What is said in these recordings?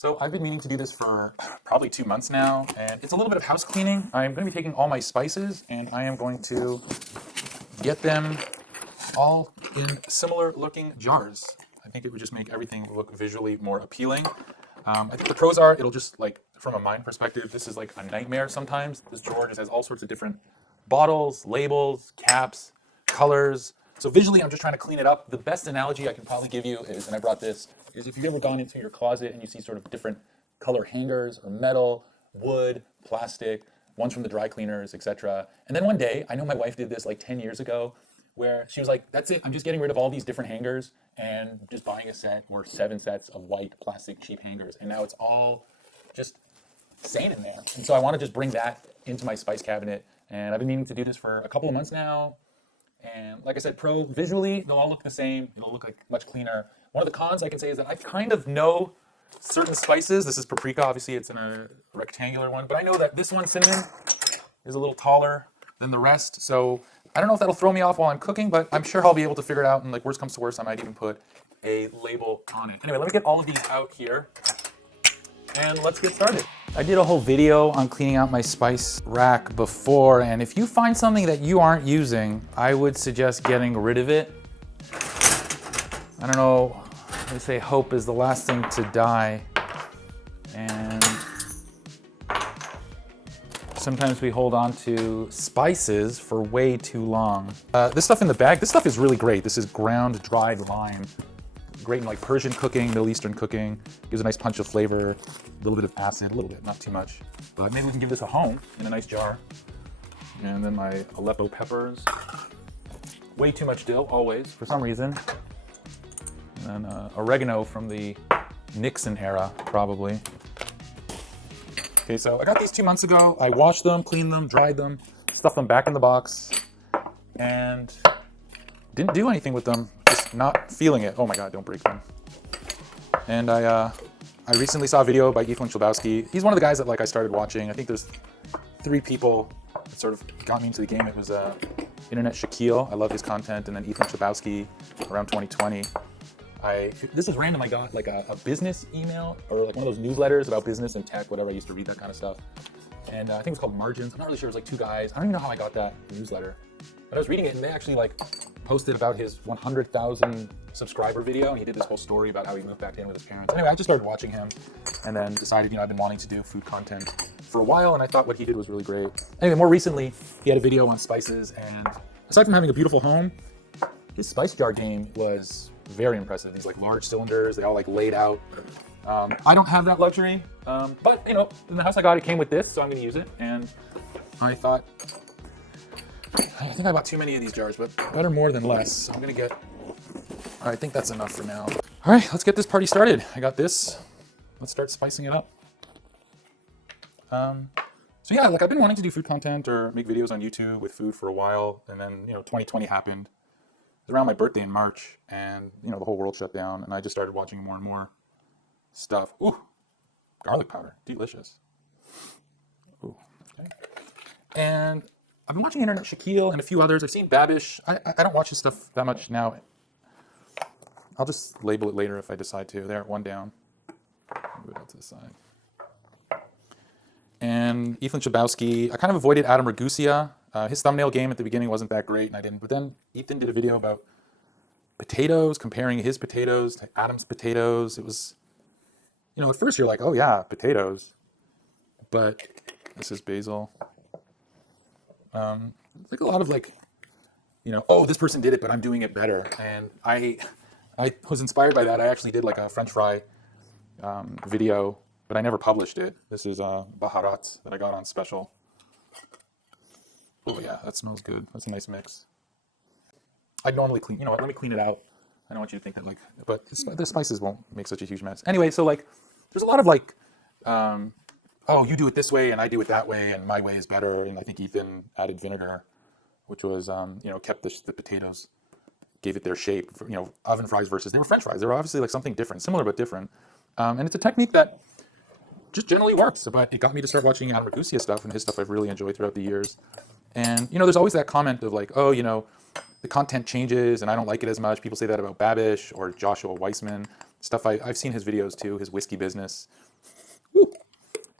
So I've been meaning to do this for probably 2 months now, and it's a little bit of house cleaning. I'm going to be taking all my spices, and I am going to get them all in similar looking jars. I think it would just make everything look visually more appealing. I think the pros are, it'll just like, from a mind perspective, this is like a nightmare sometimes. This drawer just has all sorts of different bottles, labels, caps, colors. So visually, I'm just trying to clean it up. The best analogy I can probably give you is, and I brought this, is if you've ever gone into your closet and you see sort of different color hangers or metal, wood, plastic, ones from the dry cleaners, etc. And then one day, I know my wife did this like 10 years ago, where she was like, that's it, I'm just getting rid of all these different hangers and just buying a set or 7 sets of white plastic cheap hangers. And now it's all just sane in there. And so I want to just bring that into my spice cabinet. And I've been meaning to do this for a couple of months now. And like I said, visually, they'll all look the same. It'll look like much cleaner. One of the cons I can say is that I kind of know certain spices. This is paprika, obviously it's in a rectangular one, but I know that this one, cinnamon, is a little taller than the rest. So I don't know if that'll throw me off while I'm cooking, but I'm sure I'll be able to figure it out. And like worst comes to worst, I might even put a label on it. Anyway, let me get all of these out here and let's get started. I did a whole video on cleaning out my spice rack before, and if you find something that you aren't using, I would suggest getting rid of it. I don't know, they say hope is the last thing to die, and sometimes we hold on to spices for way too long. This stuff in the bag, this stuff is really great. This is ground dried lime. Great in like Persian cooking, Middle Eastern cooking. Gives a nice punch of flavor, a little bit of acid, a little bit, not too much. But maybe we can give this a home in a nice jar. And then my Aleppo peppers. Way too much dill, always, for some reason. And then oregano from the Nixon era, probably. Okay, so I got these 2 months ago. I washed them, cleaned them, dried them, stuffed them back in the box, and didn't do anything with them. Just not feeling it. Oh my God, don't break them. And I recently saw a video by Chlebowski. He's one of the guys that like I started watching. I think there's 3 people that sort of got me into the game. It was Internet Shaquille. I love his content, and then Chlebowski around 2020. This is random. I got like a business email or like one of those newsletters about business and tech, whatever. I used to read that kind of stuff. And I think it's called Margins. I'm not really sure. It was like 2 guys. I don't even know how I got that newsletter. But I was reading it, and they actually like posted about his 100,000 subscriber video, and he did this whole story about how he moved back in with his parents. Anyway, I just started watching him, and then decided, I've been wanting to do food content for a while, and I thought what he did was really great. Anyway, more recently, he had a video on spices, and aside from having a beautiful home, his spice jar game was very impressive. These like large cylinders, they all like laid out. I don't have that luxury, but in the house I got, it came with this, so I'm gonna use it. And I thought, I think I bought too many of these jars, but better more than less. So I'm gonna get, I think that's enough for now. All right, let's get this party started. I got this. Let's start spicing it up. So yeah, like I've been wanting to do food content or make videos on YouTube with food for a while, and then 2020 happened. It was around my birthday in March, and the whole world shut down, and I just started watching more and more stuff. Ooh, garlic powder, delicious. Ooh, okay. And I've been watching Internet Shaquille and a few others. I've seen Babish. I don't watch his stuff that much now. I'll just label it later if I decide to. There, one down. Move it out to the side. And Chlebowski. I kind of avoided Adam Regusea. His thumbnail game at the beginning wasn't that great, and I didn't. But then Ethan did a video about potatoes, comparing his potatoes to Adam's potatoes. It was, at first you're like, oh yeah, potatoes. But this is basil. It's like a lot of like, oh, this person did it, but I'm doing it better. And I was inspired by that. I actually did like a French fry video, but I never published it. This is Baharat that I got on special. Oh yeah, that smells good. That's a nice mix. I'd normally clean, let me clean it out. I don't want you to think that but the spices won't make such a huge mess. Anyway, so like, there's a lot of like, oh, you do it this way and I do it that way and my way is better. And I think Ethan added vinegar, which was, kept the potatoes, gave it their shape. For, oven fries versus, they were French fries. They were obviously like something different, similar but different. And it's a technique that just generally works. But it got me to start watching Adam Regusea stuff, and his stuff I've really enjoyed throughout the years. And, there's always that comment of like, oh, the content changes and I don't like it as much. People say that about Babish or Joshua Weissman. Stuff I've seen his videos too, his whiskey business. Woo.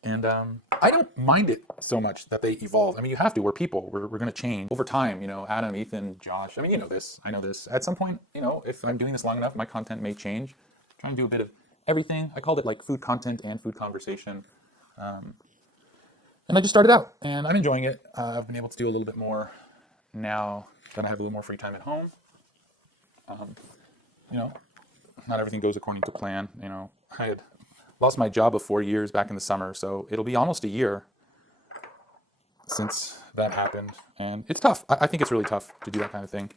And I don't mind it so much that they evolve. I mean, you have to. We're people. We're going to change over time. You know, Adam, Ethan, Josh. I mean, you know this. I know this. At some point, you know, if I'm doing this long enough, my content may change. I'm trying to do a bit of everything. I called it like food content and food conversation. And I just started out, and I'm enjoying it. I've been able to do a little bit more now that I have a little more free time at home. You know, not everything goes according to plan. You know, I had lost my job of 4 years back in the summer, so it'll be almost a year since that happened. And it's tough. I think it's really tough to do that kind of thing.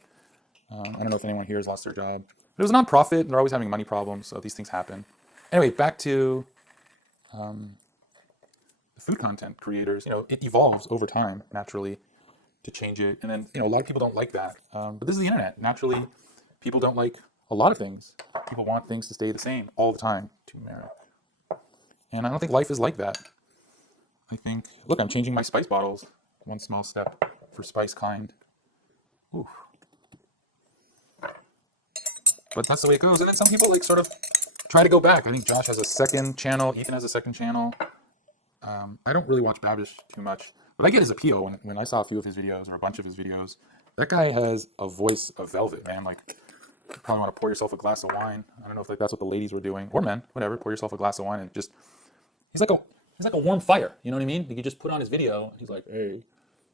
I don't know if anyone here has lost their job. But it was a nonprofit. They're always having money problems, so these things happen. Anyway, back to the food content creators. You know, it evolves over time, naturally, to change it. And then, you know, a lot of people don't like that. But this is the internet. Naturally, people don't like a lot of things. People want things to stay the same all the time to merit. And I don't think life is like that. I think, look, I'm changing my spice bottles. One small step for Spice Kind. Ooh. But that's the way it goes. And then some people like sort of try to go back. I think Josh has a second channel. Ethan has a second channel. I don't really watch Babish too much, but I get his appeal when I saw a few of his videos or a bunch of his videos. That guy has a voice of velvet, man. Like, you probably want to pour yourself a glass of wine. I don't know if like that's what the ladies were doing, or men, whatever. Pour yourself a glass of wine and just he's like a warm fire. You know what I mean? Like, you just put on his video. And he's like, hey,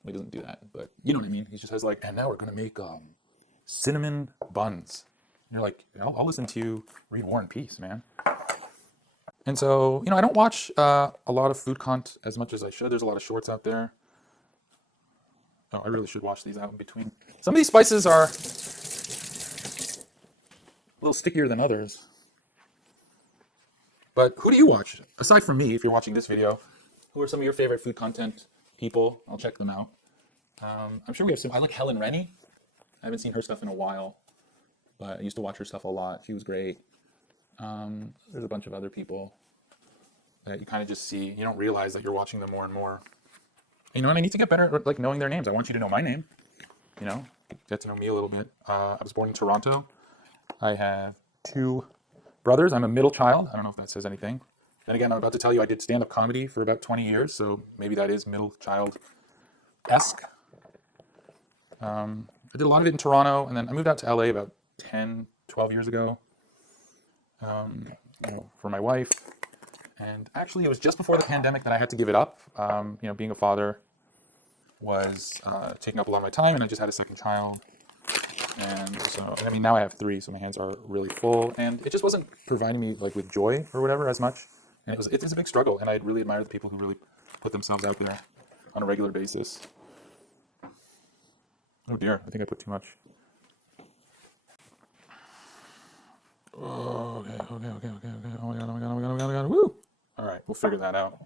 he doesn't do that, but you know what I mean. He just has like, and now we're gonna make cinnamon buns. And you're like, I'll listen to you read War and Peace, man. And so, you know, I don't watch a lot of food content as much as I should. There's a lot of shorts out there. Oh, I really should wash these out in between. Some of these spices are a little stickier than others. But who do you watch? Aside from me, if you're watching this video, who are some of your favorite food content people? I'll check them out. I'm sure we have some. I like Helen Rennie. I haven't seen her stuff in a while, but I used to watch her stuff a lot. She was great. There's a bunch of other people that you kind of just see. You don't realize that you're watching them more and more. You know, and I need to get better at like knowing their names. I want you to know my name. You know, get to know me a little bit. I was born in Toronto. I have 2 brothers. I'm a middle child. I don't know if that says anything. Then again, I'm about to tell you I did stand-up comedy for about 20 years, so maybe that is middle child-esque. I did a lot of it in Toronto, and then I moved out to LA about 10, 12 years ago. You know, for my wife. And actually, it was just before the pandemic that I had to give it up. You know, being a father was taking up a lot of my time, and I just had a second child. And so, I mean, now I have 3, so my hands are really full. And it just wasn't providing me like with joy or whatever as much. And it's a big struggle. And I really admire the people who really put themselves out there on a regular basis. Oh dear, I think I put too much. Oh, okay. Oh my god. Woo! All right, we'll figure that out.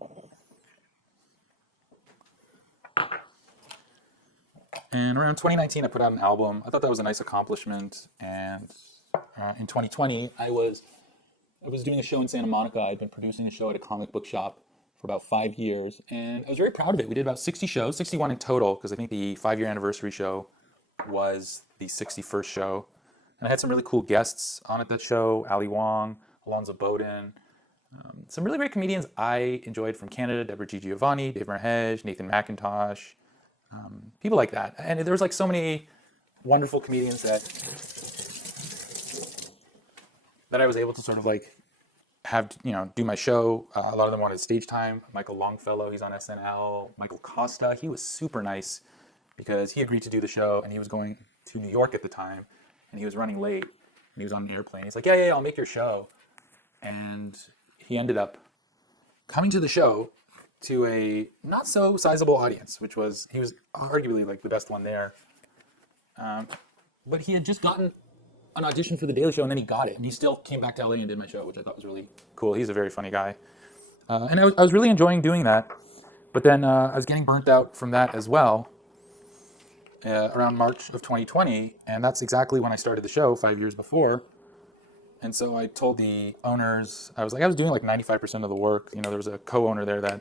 And around 2019, I put out an album. I thought that was a nice accomplishment. And in 2020, I was doing a show in Santa Monica. I'd been producing a show at a comic book shop for about 5 years, and I was very proud of it. We did about 60 shows, 61 in total, because I think the 5-year anniversary show was the 61st show. And I had some really cool guests on at that show: Ali Wong, Alonzo Bodden, some really great comedians I enjoyed from Canada: Debra DiGiovanni, Dave Merheje, Nathan MacIntosh, people like that. And there was like so many wonderful comedians that I was able to sort of like have, you know, do my show. A lot of them wanted stage time. Michael Longfellow, he's on SNL. Michael Kosta, he was super nice because he agreed to do the show, and he was going to New York at the time. And he was running late, and he was on an airplane. He's like, yeah, I'll make your show. And he ended up coming to the show to a not so sizable audience, he was arguably like the best one there. But he had just gotten an audition for The Daily Show, and then he got it. And he still came back to LA and did my show, which I thought was really cool. He's a very funny guy. And I was really enjoying doing that. But then I was getting burnt out from that as well. Around March of 2020, and that's exactly when I started the show 5 years before. And so I told the owners, I was doing like 95% of the work. You know, there was a co-owner there that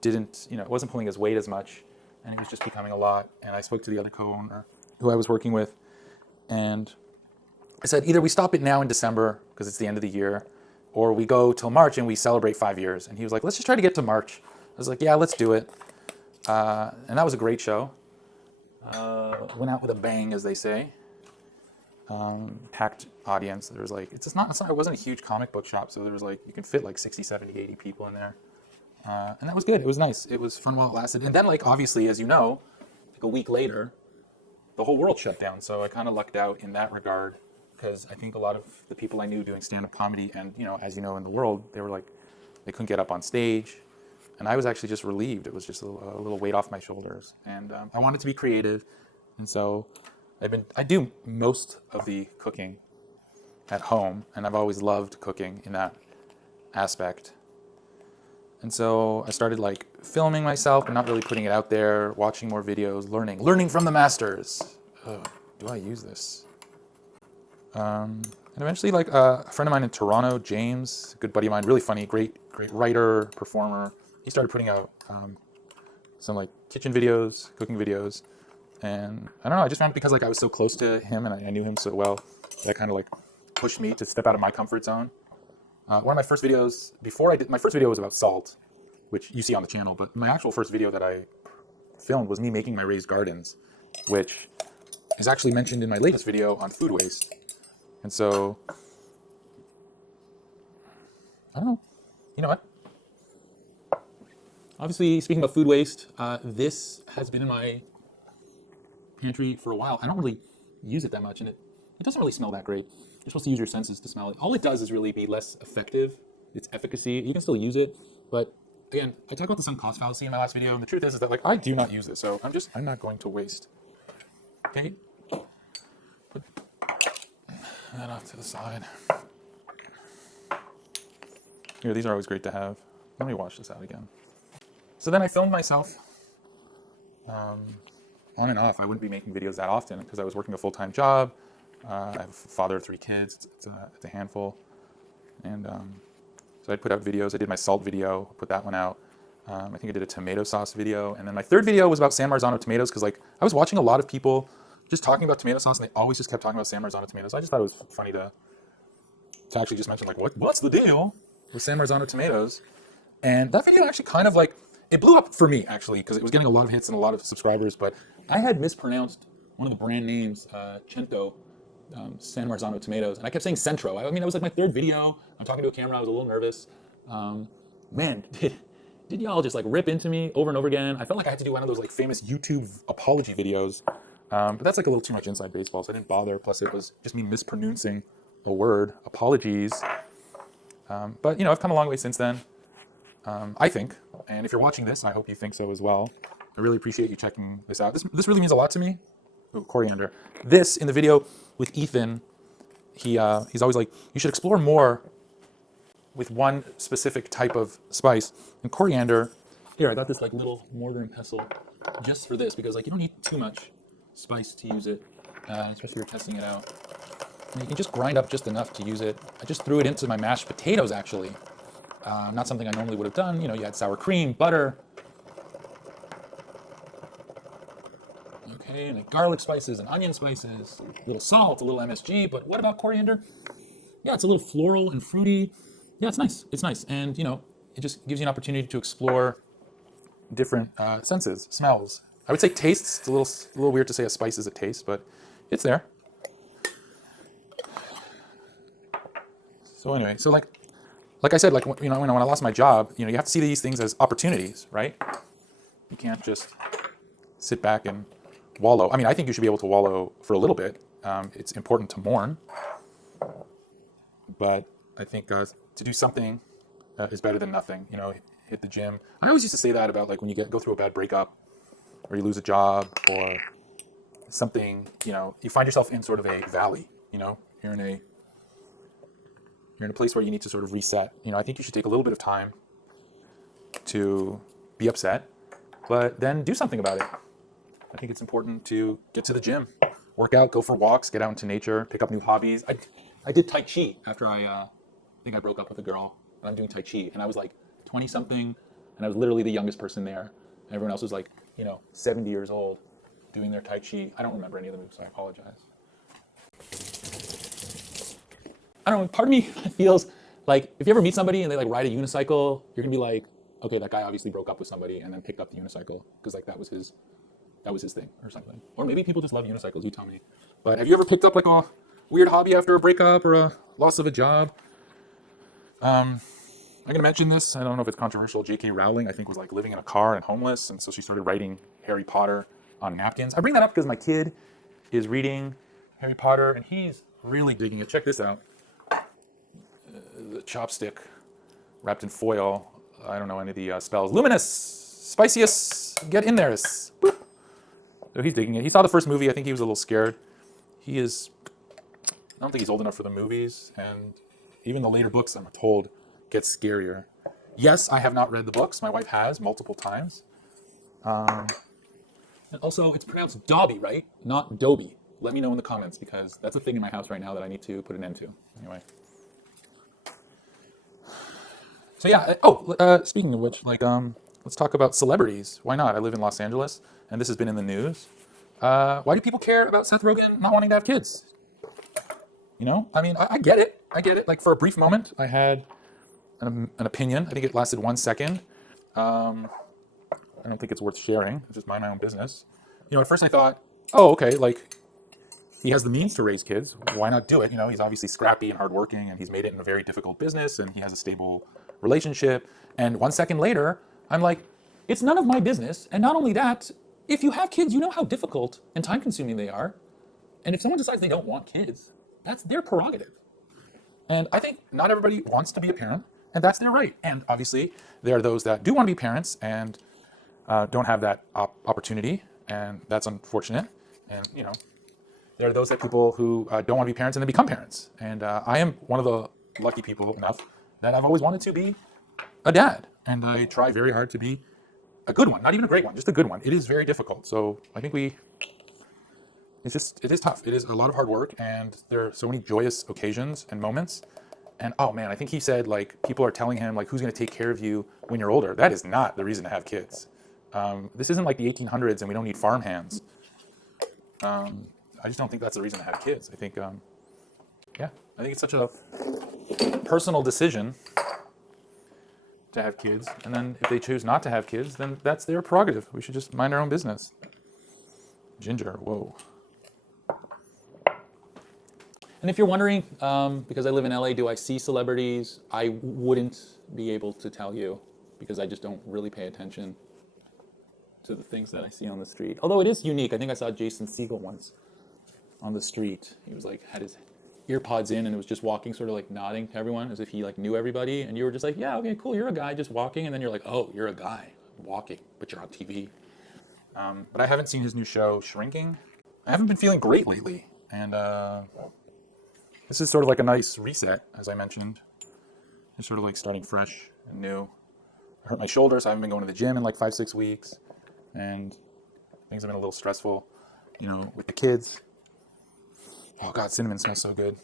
didn't, you know, wasn't pulling his weight as much, and it was just becoming a lot. And I spoke to the other co-owner who I was working with, and I said, either we stop it now in December, because it's the end of the year, or we go till March and we celebrate 5 years. And he was like, let's just try to get to March. I was like, yeah, let's do it. And that was a great show. Went out with a bang, as they say. Packed audience. There was like, it wasn't a huge comic book shop, so there was like, you can fit like 60, 70, 80 people in there. And that was good. It was nice. It was fun while it lasted. And then, like, obviously, as you know, like a week later, the whole world shut down. So I kind of lucked out in that regard, because I think a lot of the people I knew doing stand-up comedy and, you know, as you know, in the world, they were like, they couldn't get up on stage. And I was actually just relieved. It was just a little weight off my shoulders. And I wanted to be creative. And so I do most of the cooking at home. And I've always loved cooking in that aspect. And so I started like filming myself, but not really putting it out there, watching more videos, learning from the masters. Do I use this? And eventually, like a friend of mine in Toronto, James, a good buddy of mine, really funny, great writer, performer. He started putting out some like kitchen videos, cooking videos. And I don't know, I just found it because like I was so close to him and I knew him so well, that kind of like pushed me to step out of my comfort zone. One of my first videos, my first video was about salt, which you see on the channel, but my actual first video that I filmed was me making my raised gardens, which is actually mentioned in my latest video on food waste. And so, I don't know, you know what? Obviously, speaking about food waste, this has been in my pantry for a while. I don't really use it that much, and it doesn't really smell that great. You're supposed to use your senses to smell it. All it does is really be less effective. Its efficacy, you can still use it, but again, I talked about the sunk cost fallacy in my last video, and the truth is that like I do not use it, so I'm not going to waste. Okay, put that off to the side. Here, these are always great to have. Let me wash this out again. So then I filmed myself. On and off, I wouldn't be making videos that often because I was working a full-time job. I have a father of 3 kids. It's a handful. And so I'd put out videos. I did my salt video, put that one out. I think I did a tomato sauce video. And then my third video was about San Marzano tomatoes because like I was watching a lot of people just talking about tomato sauce and they always just kept talking about San Marzano tomatoes. I just thought it was funny to actually just mention like, what's the deal with San Marzano tomatoes? And that video actually kind of like, it blew up for me actually because it was getting a lot of hits and a lot of subscribers, but I had mispronounced one of the brand names, Cento, San Marzano tomatoes, and I kept saying Centro. I mean, it was like my third video. I'm talking to a camera. I was a little nervous. Man, did y'all just like rip into me over and over again? I felt like I had to do one of those like famous YouTube apology videos, but that's like a little too much inside baseball, so I didn't bother. Plus, it was just me mispronouncing a word. Apologies. But you know, I've come a long way since then. I think, and if you're watching this, I hope you think so as well. I really appreciate you checking this out. This really means a lot to me. Oh, coriander. This, in the video with Ethan, he's always like, you should explore more with one specific type of spice. And coriander, here, I got this like little mortar and pestle just for this, because like you don't need too much spice to use it, especially if you're testing it out. And you can just grind up just enough to use it. I just threw it into my mashed potatoes, actually. Not something I normally would have done. You know, you had sour cream, butter. Okay, and like garlic spices and onion spices, a little salt, a little MSG, but what about coriander? Yeah, it's a little floral and fruity. Yeah, it's nice. It's nice. And, you know, it just gives you an opportunity to explore different senses, smells. I would say tastes. It's a little weird to say a spice is a taste, but it's there. So anyway, so like I said, like, you know, when I lost my job, you know, you have to see these things as opportunities, right? You can't just sit back and wallow. I mean, I think you should be able to wallow for a little bit. It's important to mourn, but I think to do something is better than nothing. You know, hit the gym. I always used to say that about like when you go through a bad breakup, or you lose a job, or something. You know, you find yourself in sort of a valley. You know, you're in a place where you need to sort of reset. You know, I think you should take a little bit of time to be upset, but then do something about it. I think it's important to get to the gym, work out, go for walks, get out into nature, pick up new hobbies. I did Tai Chi after I think I broke up with a girl, and I'm doing Tai Chi, and I was like 20-something, and I was literally the youngest person there, and everyone else was like, you know, 70 years old doing their Tai Chi. I don't remember any of the moves, so I apologize. I don't know, part of me feels Like, if you ever meet somebody and they like ride a unicycle, you're gonna be like, okay, that guy obviously broke up with somebody and then picked up the unicycle because like that was his thing or something. Or maybe people just love unicycles. You tell me. But have you ever picked up like a weird hobby after a breakup or a loss of a job? I'm gonna mention this. I don't know if it's controversial. J.K. Rowling, I think, was like living in a car and homeless, and so she started writing Harry Potter on napkins. I bring that up because my kid is reading Harry Potter and he's really digging it. Check this out. The chopstick wrapped in foil. I don't know any of the spells. Luminous, spicious, get in there. Boop. So he's digging it. He saw the first movie. I think he was a little scared. I don't think he's old enough for the movies, and even the later books, I'm told, get scarier. Yes, I have not read the books. My wife has multiple times. And also, it's pronounced Dobby, right? Not Dobby. Let me know in the comments, because that's a thing in my house right now that I need to put an end to. Anyway. So yeah, speaking of which, like, let's talk about celebrities. Why not? I live in Los Angeles, and this has been in the news. Why do people care about Seth Rogen not wanting to have kids? You know, I mean, I get it. I get it. Like, for a brief moment, I had an opinion. I think it lasted 1 second. I don't think it's worth sharing. I just mind my own business. You know, at first I thought, oh, okay, like, he has the means to raise kids. Why not do it? You know, he's obviously scrappy and hardworking, and he's made it in a very difficult business, and he has a stable relationship. And 1 second later, I'm like, it's none of my business. And not only that, if you have kids, you know how difficult and time-consuming they are. And if someone decides they don't want kids, that's their prerogative. And I think not everybody wants to be a parent, and that's their right. And obviously, there are those that do want to be parents and don't have that opportunity, and that's unfortunate. And, you know, there are those that people who don't want to be parents and then become parents. And I am one of the lucky people enough that I've always wanted to be a dad. And I try very hard to be a good one, not even a great one, just a good one. It is very difficult. So I think it is tough. It is a lot of hard work, and there are so many joyous occasions and moments. And oh man, I think he said, like, people are telling him, like, who's going to take care of you when you're older? That is not the reason to have kids. This isn't like the 1800s and we don't need farm hands. I just don't think that's the reason to have kids. I think, I think it's such a personal decision to have kids. And then if they choose not to have kids, then that's their prerogative. We should just mind our own business. Ginger, whoa. And if you're wondering, because I live in LA, do I see celebrities? I wouldn't be able to tell you, because I just don't really pay attention to the things that I see on the street. Although it is unique. I think I saw Jason Segel once on the street. He was like, had his ear pods in and was just walking, sort of like nodding to everyone as if he like knew everybody. And you were just like, yeah, okay, cool. You're a guy just walking. And then you're like, oh, you're a guy walking, but you're on TV. But I haven't seen his new show, Shrinking. I haven't been feeling great lately. And this is sort of like a nice reset, as I mentioned. It's sort of like starting fresh and new. I hurt my shoulder, so I haven't been going to the gym in like 5-6 weeks. And things have been a little stressful, you know, with the kids. Oh God, cinnamon smells so good.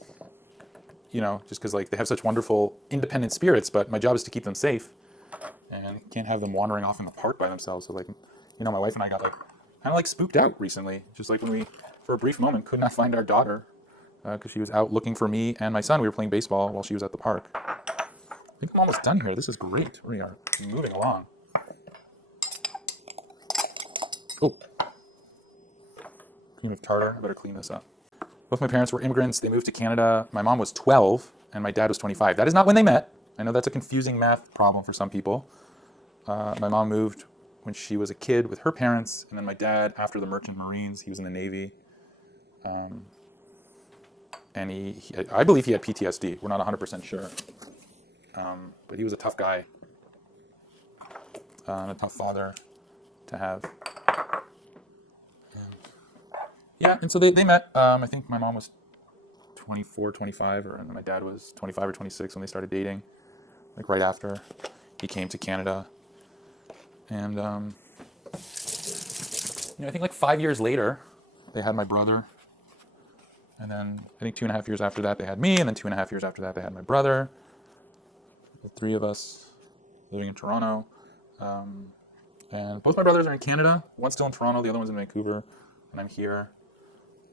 You know, just because like they have such wonderful independent spirits, but my job is to keep them safe. And can't have them wandering off in the park by themselves. So like, you know, my wife and I got like, kind of like spooked out recently. Just like when we, for a brief moment, could not find our daughter because she was out looking for me and my son. We were playing baseball while she was at the park. I think I'm almost done here. This is great. We are moving along. Oh, cream of tartar. I better clean this up. Both my parents were immigrants. They moved to Canada. My mom was 12 and my dad was 25. That is not when they met. I know that's a confusing math problem for some people. My mom moved when she was a kid with her parents, and then my dad, after the Merchant Marines, he was in the Navy. And I believe he had PTSD. We're not 100% sure. But he was a tough guy and a tough father to have. And so they met. I think my mom was 24, 25, and my dad was 25 or 26 when they started dating, like right after he came to Canada. And, you know, I think like 5 years later, they had my brother. And then I think 2.5 years after that, they had me. And then 2.5 years after that, they had my brother. The three of us living in Toronto. And both my brothers are in Canada. One's still in Toronto. The other one's in Vancouver. And I'm here.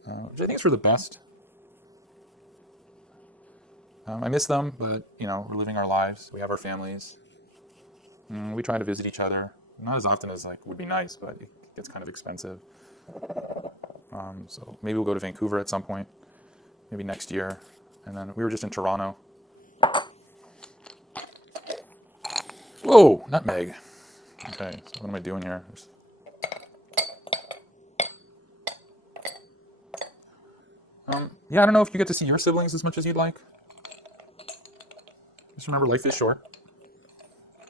Which I think is for the best. I miss them, but you know, we're living our lives. We have our families. We try to visit each other. Not as often as like would be nice, but it gets kind of expensive. So maybe we'll go to Vancouver at some point, maybe next year. And then we were just in Toronto. Whoa, nutmeg. Okay, so what am I doing here? Yeah, I don't know if you get to see your siblings as much as you'd like. Just remember, life is short.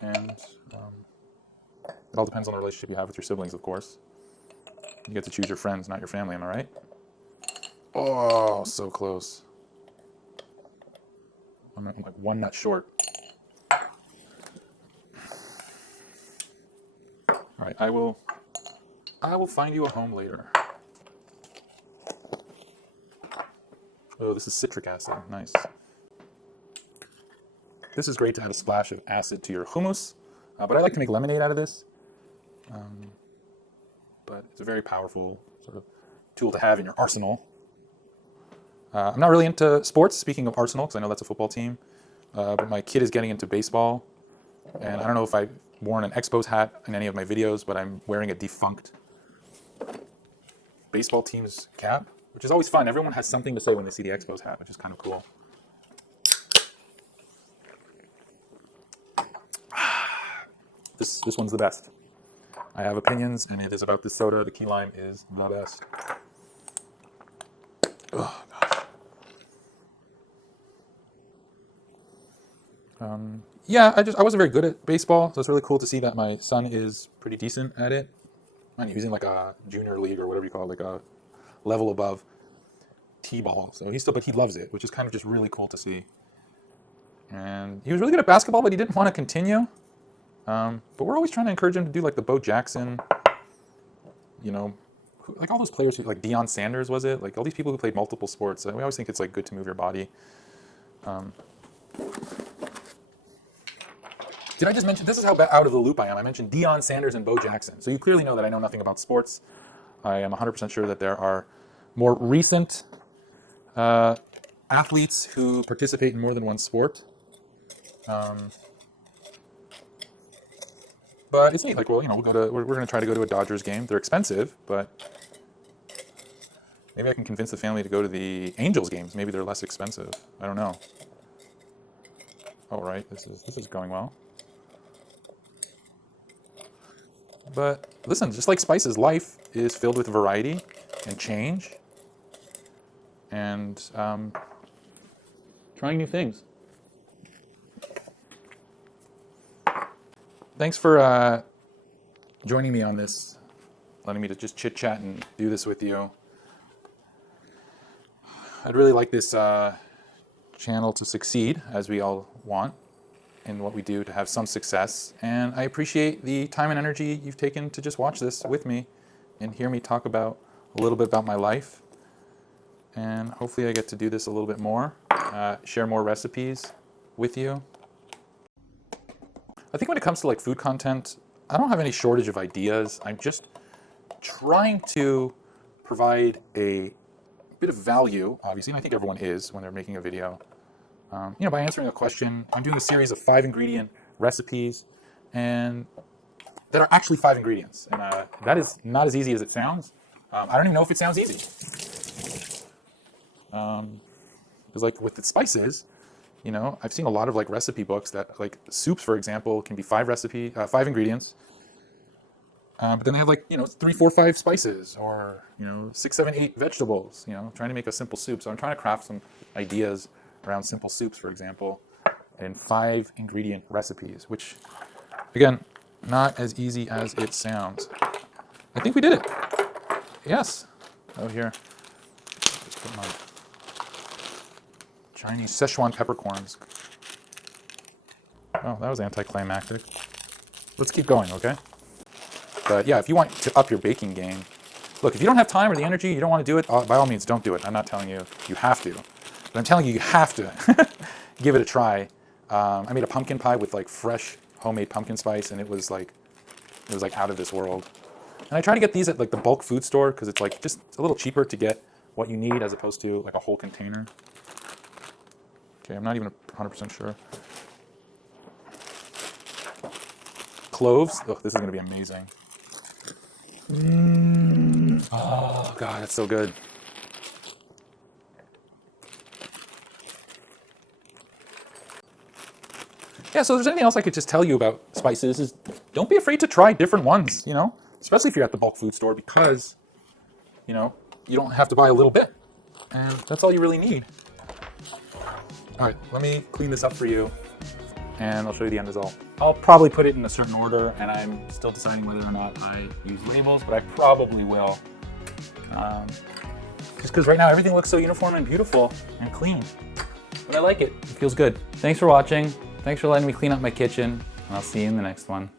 And it all depends on the relationship you have with your siblings, of course. You get to choose your friends, not your family, am I right? Oh, so close. I'm like one nut short. All right, I will find you a home later. Oh, this is citric acid. Nice. This is great to add a splash of acid to your hummus, but I like to make lemonade out of this. But it's a very powerful sort of tool to have in your arsenal. I'm not really into sports, speaking of Arsenal, because I know that's a football team. But my kid is getting into baseball. And I don't know if I've worn an Expos hat in any of my videos, but I'm wearing a defunct baseball team's cap, which is always fun. Everyone has something to say when they see the Expos hat, which is kind of cool. This one's the best. I have opinions, and it is about this soda. The key lime is the best. Oh, gosh. Yeah, I wasn't very good at baseball, so it's really cool to see that my son is pretty decent at it. And he's in like a junior league or whatever you call it, like a level above T-ball. So but he loves it, which is kind of just really cool to see. And he was really good at basketball, but he didn't want to continue. But we're always trying to encourage him to do like the Bo Jackson, you know, like all those players, like Deion Sanders, was it? Like all these people who played multiple sports. We always think it's like good to move your body. Did I just mention, this is how out of the loop I am. I mentioned Deion Sanders and Bo Jackson. So you clearly know that I know nothing about sports. I am 100% sure that there are more recent athletes who participate in more than one sport. But it's neat. Like, well, you know, we're going to try to go to a Dodgers game. They're expensive, but maybe I can convince the family to go to the Angels games. Maybe they're less expensive. I don't know. All right, this is going well. But listen, just like spices, life is filled with variety and change and trying new things. Thanks for joining me on this, letting me to just chit-chat and do this with you. I'd really like this channel to succeed, as we all want in what we do, to have some success. And I appreciate the time and energy you've taken to just watch this with me and hear me talk about a little bit about my life. And hopefully I get to do this a little bit more, share more recipes with you. I think when it comes to like food content, I don't have any shortage of ideas. I'm just trying to provide a bit of value, obviously, and I think everyone is when they're making a video. You know, by answering a question. I'm doing a series of 5-ingredient recipes, and that are actually 5 ingredients. And that is not as easy as it sounds. I don't even know if it sounds easy. Because like with the spices, you know, I've seen a lot of like recipe books that like soups, for example, can be 5 ingredients. But then they have like, you know, 3, 4, 5 spices, or, you know, 6, 7, 8 vegetables, you know, trying to make a simple soup. So I'm trying to craft some ideas around simple soups, for example, in 5-ingredient recipes, which, again, not as easy as it sounds. I think we did it. Yes. Oh, here. Just put my Chinese Szechuan peppercorns. Oh, that was anticlimactic. Let's keep going, okay? But yeah, if you want to up your baking game, look, if you don't have time or the energy, you don't want to do it, by all means, don't do it. I'm not telling you you have to. But I'm telling you, you have to give it a try. I made a pumpkin pie with like fresh homemade pumpkin spice, and it was like out of this world. And I try to get these at like the bulk food store because it's like just a little cheaper to get what you need as opposed to like a whole container. Okay, I'm not even 100% sure. Cloves. Oh, this is gonna be amazing. Oh God, that's so good. Yeah, so if there's anything else I could just tell you about spices is don't be afraid to try different ones, you know, especially if you're at the bulk food store, because, you know, you don't have to buy a little bit, and that's all you really need. All right, let me clean this up for you, and I'll show you the end result. I'll probably put it in a certain order, and I'm still deciding whether or not I use labels, but I probably will. Just because right now everything looks so uniform and beautiful and clean. But I like it. It feels good. Thanks for watching. Thanks for letting me clean up my kitchen, and I'll see you in the next one.